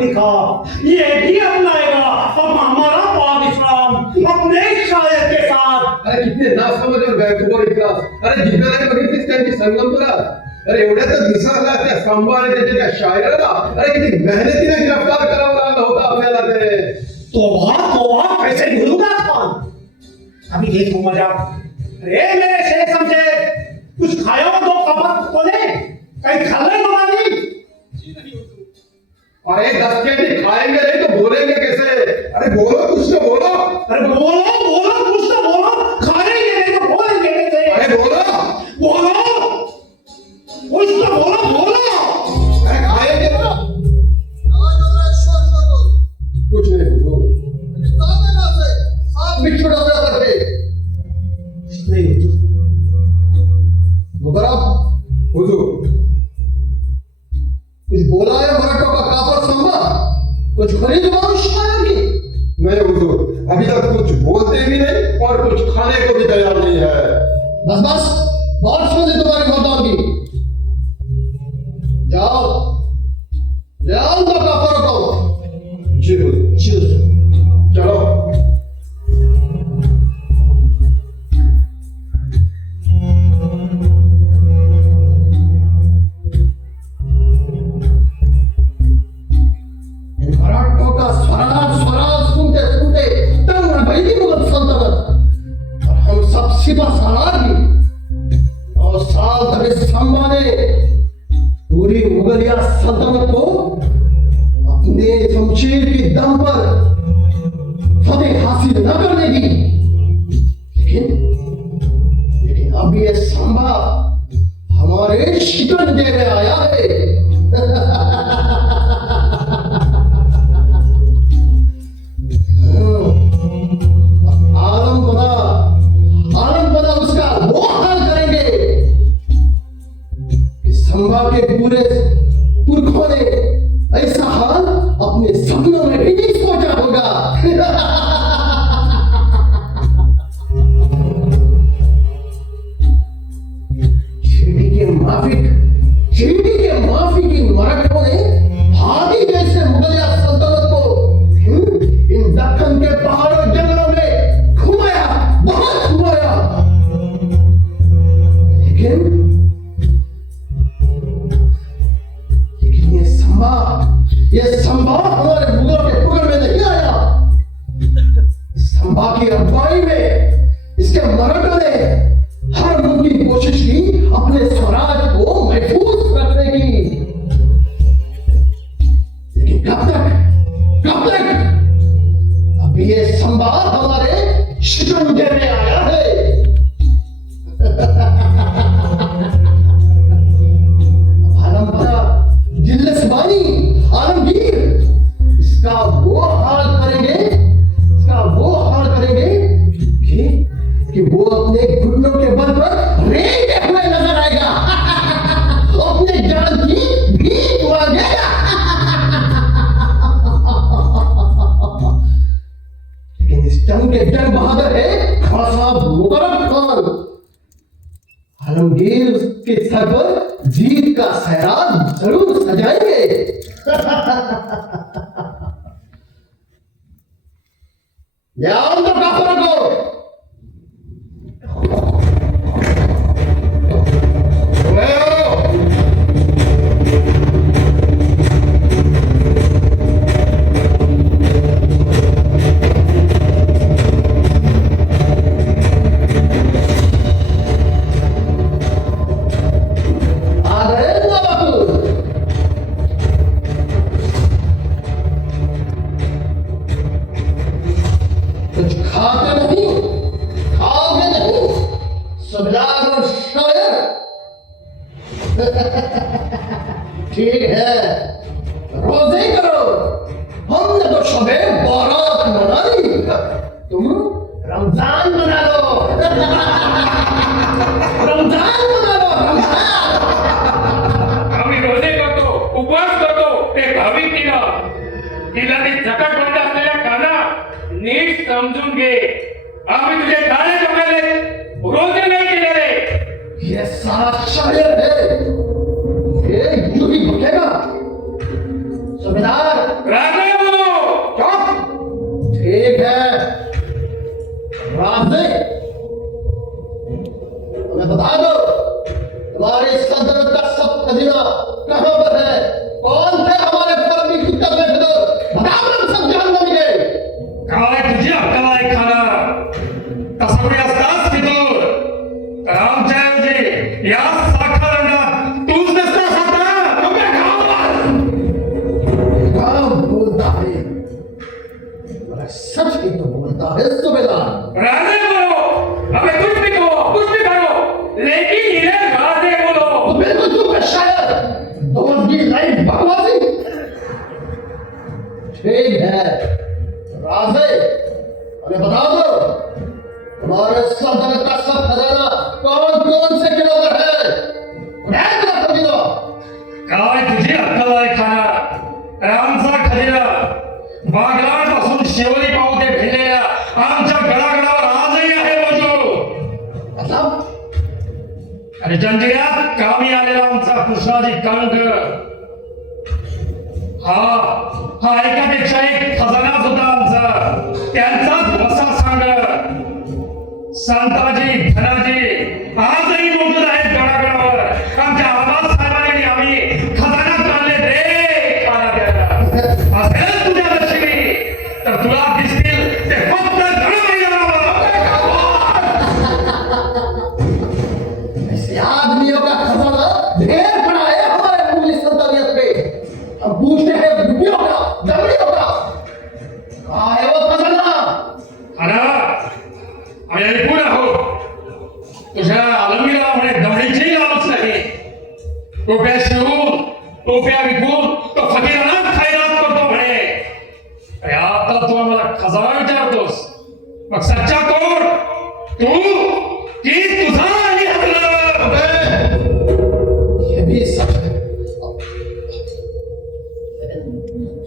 लिखा ये भी अपनाएगा अब हमारा पाक इस्लाम अपने शायर के साथ। अरे कितने ना समझ और बेवकूफ़ और इखलास अरे जितना तक कभी किस टाइम की संगम संगमपुरा अरे एवढ्याच दिसाला तो त्या स्तंभाने त्याच्या त्या शायराला अरे किती मेहनतीने गिरफ़्तार करावा लागला होता आपल्याला ते तो वहाँ तो वहाँ कैसे भूलूँगा कौन अभी देख देखो मज़ा। अरे मेरे शेर समझे कुछ खाया तो कपड़ खोले कहीं खा ले अरे धक्के नहीं खाएंगे नहीं तो बोलेंगे कैसे? अरे बोलो कुछ तो बोलो। अरे बोलो बोलो कुछ तो बोलो। आम्ही रोजे करतो उपवास करतो ते भाविक तिला. तिला ती झटक असलेल्या काना नीट समजून घे. आम्ही तुझे दाणे रोज नाही केलेले. हे सारा झंझऱ्यात कामी आलेला आमचा कृष्णाजी कांग हा हा एकापेक्षा एक खजानाच होता आमचा. त्यांचाच वसा सांग. संताजी धनाजी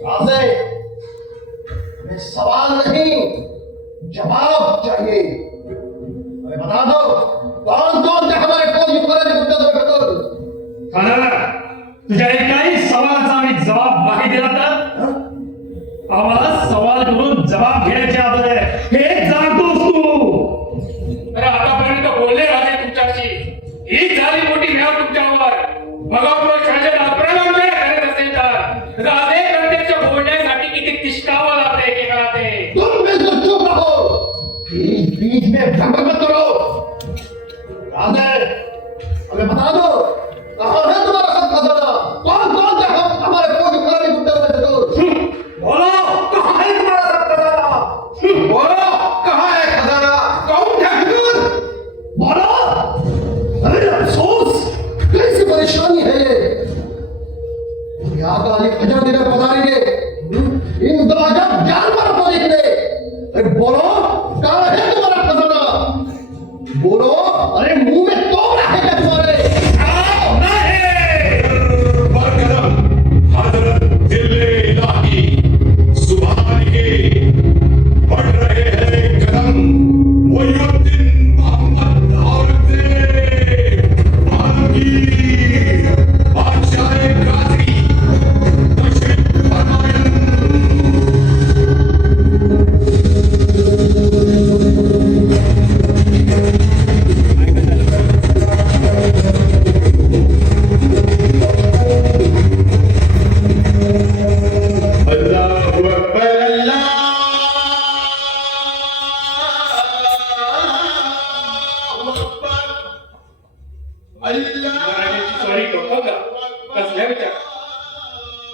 राजे हमें सवाल नहीं जवाब चाहिए।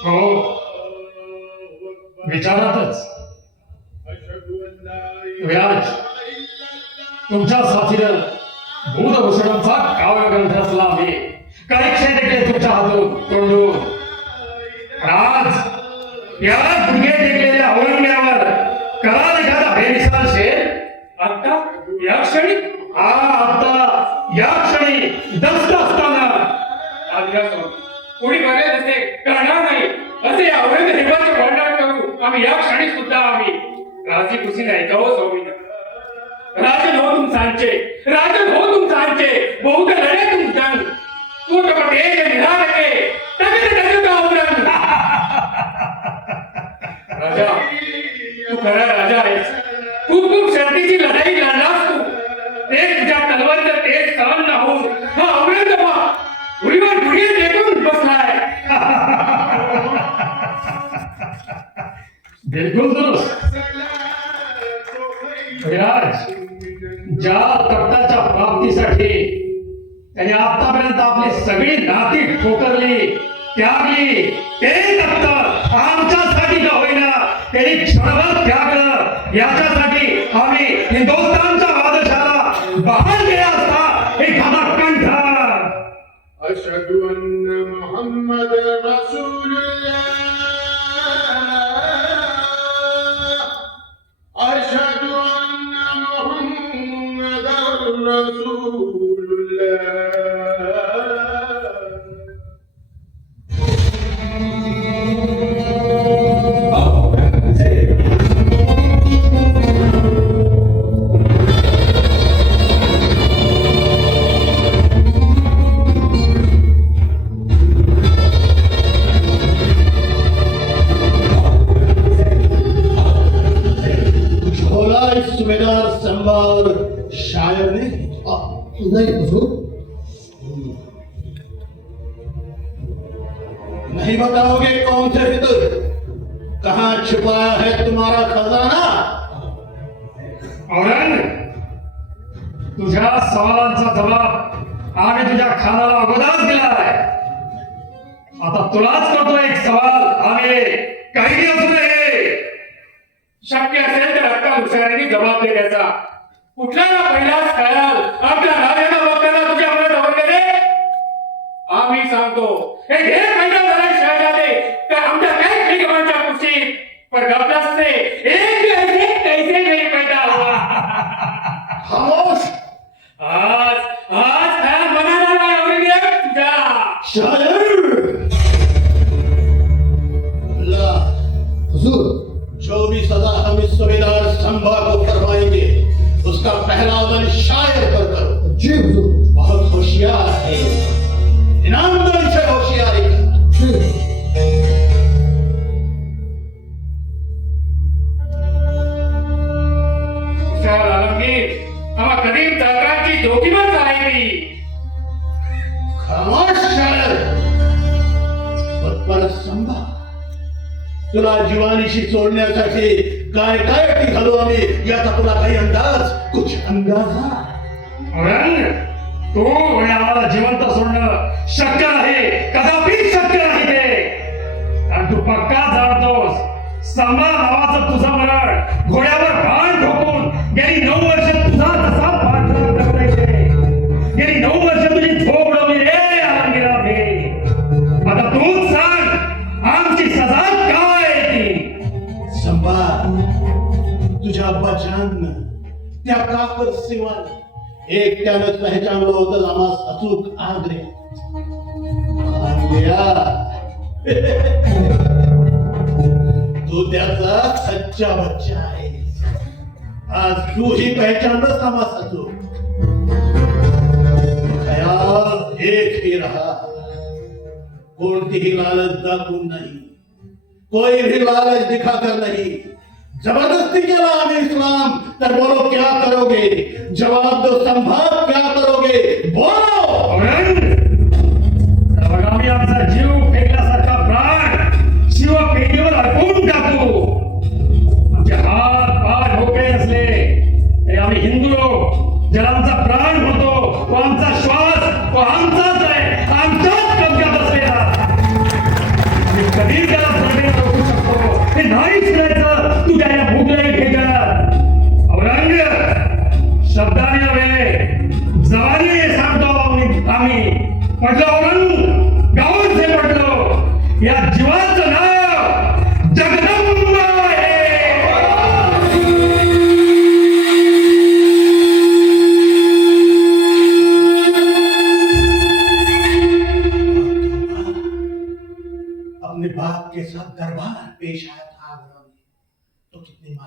हो. विचारातच. तुमच्या साथीनं भूत काव्य ग्रंथ असला मी काही क्षण तुमच्या हातून तोंडून. राज या तुमची नाही का हो स्वामी राजन हो तुम सांचे राजन हो तुम सांचे बहुत लढे तुम जंग तूट पटे परत घ्याकडं याच्यासाठी आम्ही हिंदुस्थानचा वादशाला बहाल गेला असता एखादा कंठ अशदू अन्न मोहम्मद रसूल. नहीं हुजूर नहीं बताओगे कौन से फितर? कहाँ छुपाया है तुम्हारा खजाना? औरंग तुझ्या सवालांचा जबाब आम्ही तुझ्या खानाला अगोदरच दिला आहे आता तुलाच करतो एक सवाल आम्ही काही असू नये। शक्य असेल तर हक्का हुशारीने जबाब दे त्याचा कुठला ना पहिलाच खयाल पर गपलास तुला जीवानीशी सोडण्यासाठी काय काय अटी घालू आम्ही? याचा तुला काही अंदाज? कुछ अंदाज औरंग तू आणि आम्हाला जिवंत सोडणं शक्य नाही. कदापि शक्य नाही ते. कारण तू पक्का जाणतोस समा नावाचं तुझं मरण घोड्यावर बाण ठोकून गेली नऊ त्या कापर सिवान एकट्यानंच पहचानलं होतं आम्हास अचूक आग्रे तू त्याचा सच्चा बच्चा आहे आज तू ही पहचानच आम्हास अचूक खयाल एक ही रहा. कोणतीही लालच दाखवून नाही. कोई भी लालच दिखाकर नहीं. जबरदस्ती केला आम्ही इस्लाम. तर बोलो क्या करोगे जवाब दो संभाव क्या करोगे बोलो।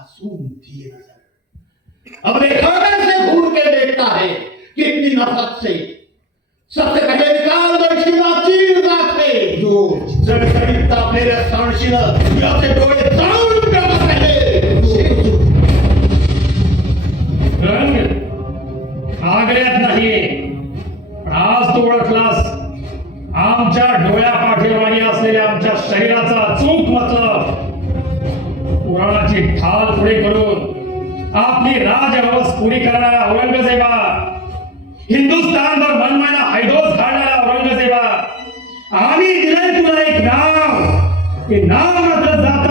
मासूम थी नजर अपने खाने से घूर के देखता है कितनी नफरत से। सबसे पहले निकाल दो इसकी चीर दाखले जो जब मेरे सांशिल या से डोळे जाऊन करता पहले रंग आगळ्यात नाहीये पण आज तू ओळखलास आमच्या डोळ्या पाठीवाणी असलेल्या आमच्या शरीराचा अचूक मतलब पुराणाची ठाल पुढे करून आपली राजहवस पुरी करणारा औरंगजेबा हिंदुस्थानवर मनमाना हैदोस घालणारा औरंगजेबा आम्ही दिलंय तुला एक नाव. ते नाव मात्र जात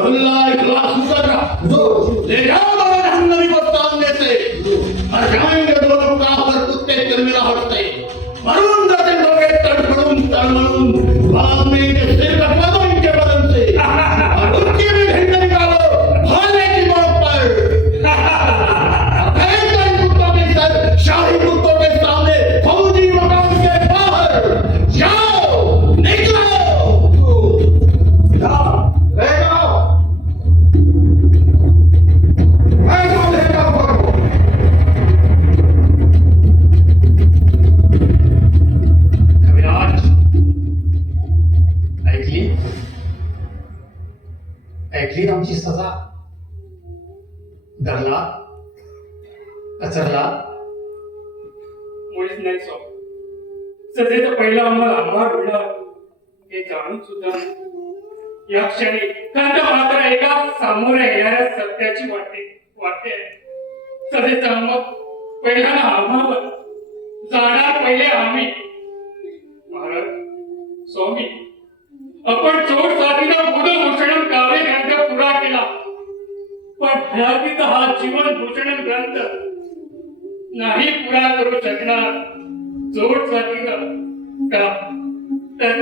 अल्लाह इखलास उतर रहा जो ले जाओ बाबा जहन्नमी को सामने से और जाएंगे ऐकली आमची सजा धरला कचरला. मुळीच नाही सो सध्याचा पहिला अंमल आम्हा घडला हे जाणून सुद्धा या क्षणी कांत मात्र एका सामोरे येणाऱ्या सत्याची वाटते वाटते सजेचा अंमल पहिल्यानं आम्हाला जाणार पहिले आम्ही. महाराज स्वामी आपण चोर जातीला बुध भूषण कावे घ्या पुरा केला. पण हयातीचा हा जीवन भूषण ग्रंथ नाही पुरा करू शकणार. जोड जातीला का? तर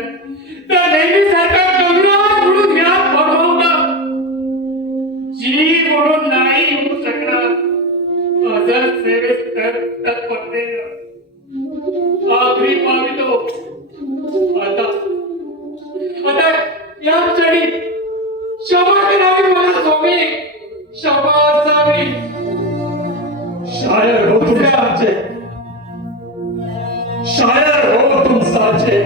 म्हणून घ्या म्हणून नाही होऊ शकणार. अजर सेवेस तर तत्परतेनं. आखरी पावितो. आता आता या क्षणी क्षमा करावी मला स्वामी क्षमा असावी शायर हो तुम साचे शायर हो तुम साचे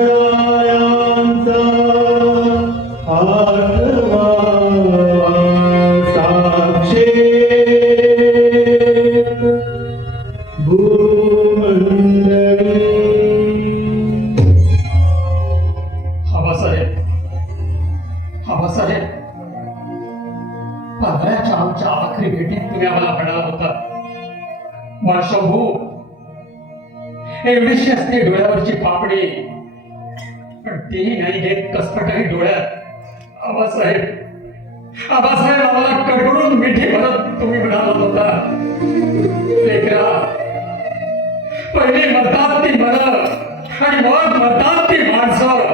शिवरायांचा आठवा साक्षी भूमंडळी आबासाहेब आबासाहेब आमच्या आखरी भेटीत तुम्ही आम्हाला म्हणाला होता वर्षभू एवढीशी असते डोळ्यावरची प्रकारे डोळ्यात आबासाहेब आबासाहेब आम्हाला कडकडून मिठी भरत तुम्ही म्हणाला होता. लेकरा पहिली मरतात ती मर आणि मग मरतात ती माणसं.